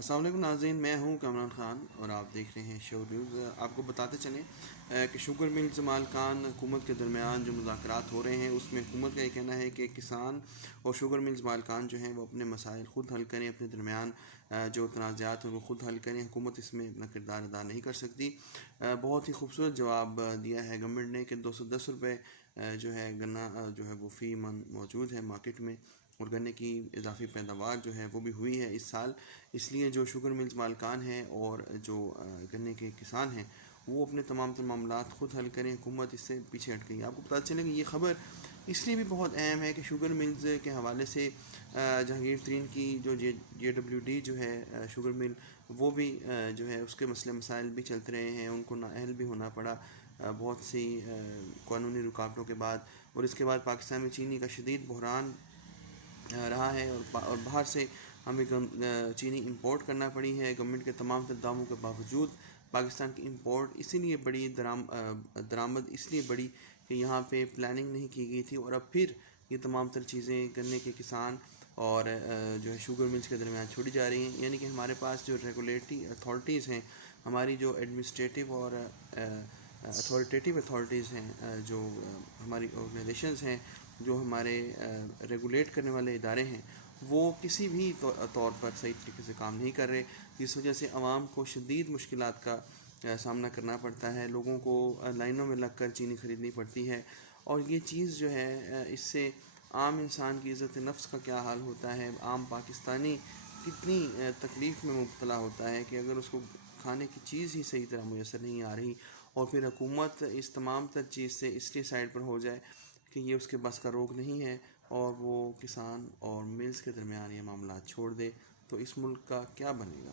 السلام علیکم ناظرین، میں ہوں کامران خان اور آپ دیکھ رہے ہیں شو نیوز۔ آپ کو بتاتے چلیں کہ شوگر ملز مالکان حکومت کے درمیان جو مذاکرات ہو رہے ہیں اس میں حکومت کا یہ کہنا ہے کہ کسان اور شوگر ملز مالکان جو ہیں وہ اپنے مسائل خود حل کریں، اپنے درمیان جو تنازعات ہیں وہ خود حل کریں، حکومت اس میں اپنا کردار ادا نہیں کر سکتی۔ بہت ہی خوبصورت جواب دیا ہے گورنمنٹ نے کہ 210 روپے جو ہے گنا جو ہے وہ فی من موجود ہے مارکیٹ میں، اور گنے کی اضافی پیداوار جو ہے وہ بھی ہوئی ہے اس سال۔ اس لیے جو شوگر ملز مالکان ہیں اور جو گنے کے کسان ہیں وہ اپنے تمام معاملات خود حل کریں، حکومت اس سے پیچھے ہٹ گئی۔ آپ کو پتہ چلے کہ یہ خبر اس لیے بھی بہت اہم ہے کہ شوگر ملز کے حوالے سے جہانگیر ترین کی جو JWD جو ہے شوگر مل، وہ بھی جو ہے اس کے مسئلے مسائل بھی چلتے رہے ہیں، ان کو نااہل بھی ہونا پڑا بہت سی قانونی رکاوٹوں کے بعد، اور اس کے بعد پاکستان میں چینی کا شدید بحران رہا ہے، اور باہر سے ہمیں چینی امپورٹ کرنا پڑی ہے گورنمنٹ کے تمام تر دعووں کے باوجود۔ پاکستان کی امپورٹ اسی لیے بڑی درآمد اس لیے بڑی کہ یہاں پہ پلاننگ نہیں کی گئی تھی، اور اب پھر یہ تمام تر چیزیں گنے کے کسان اور جو ہے شوگر ملز کے درمیان چھوڑی جا رہی ہیں۔ یعنی کہ ہمارے پاس جو ریگولیٹری اتھارٹیز ہیں، ہماری جو ایڈمنسٹریٹو اور اتھارٹیٹیو اتھارٹیز ہیں، جو ہماری آرگنائزیشنز ہیں، جو ہمارے ریگولیٹ کرنے والے ادارے ہیں، وہ کسی بھی طور پر صحیح طریقے سے کام نہیں کر رہے، جس وجہ سے عوام کو شدید مشکلات کا سامنا کرنا پڑتا ہے، لوگوں کو لائنوں میں لگ کر چینی خریدنی پڑتی ہے، اور یہ چیز جو ہے اس سے عام انسان کی عزت نفس کا کیا حال ہوتا ہے، عام پاکستانی کتنی تکلیف میں مبتلا ہوتا ہے کہ اگر اس کو کھانے کی چیز ہی صحیح طرح میسر نہیں آ رہی، اور پھر حکومت اس تمام تر چیز سے اس لیے سائڈ پر ہو جائے کہ یہ اس کے بس کا روگ نہیں ہے، اور وہ کسان اور ملز کے درمیان یہ معاملات چھوڑ دے، تو اس ملک کا کیا بنے گا؟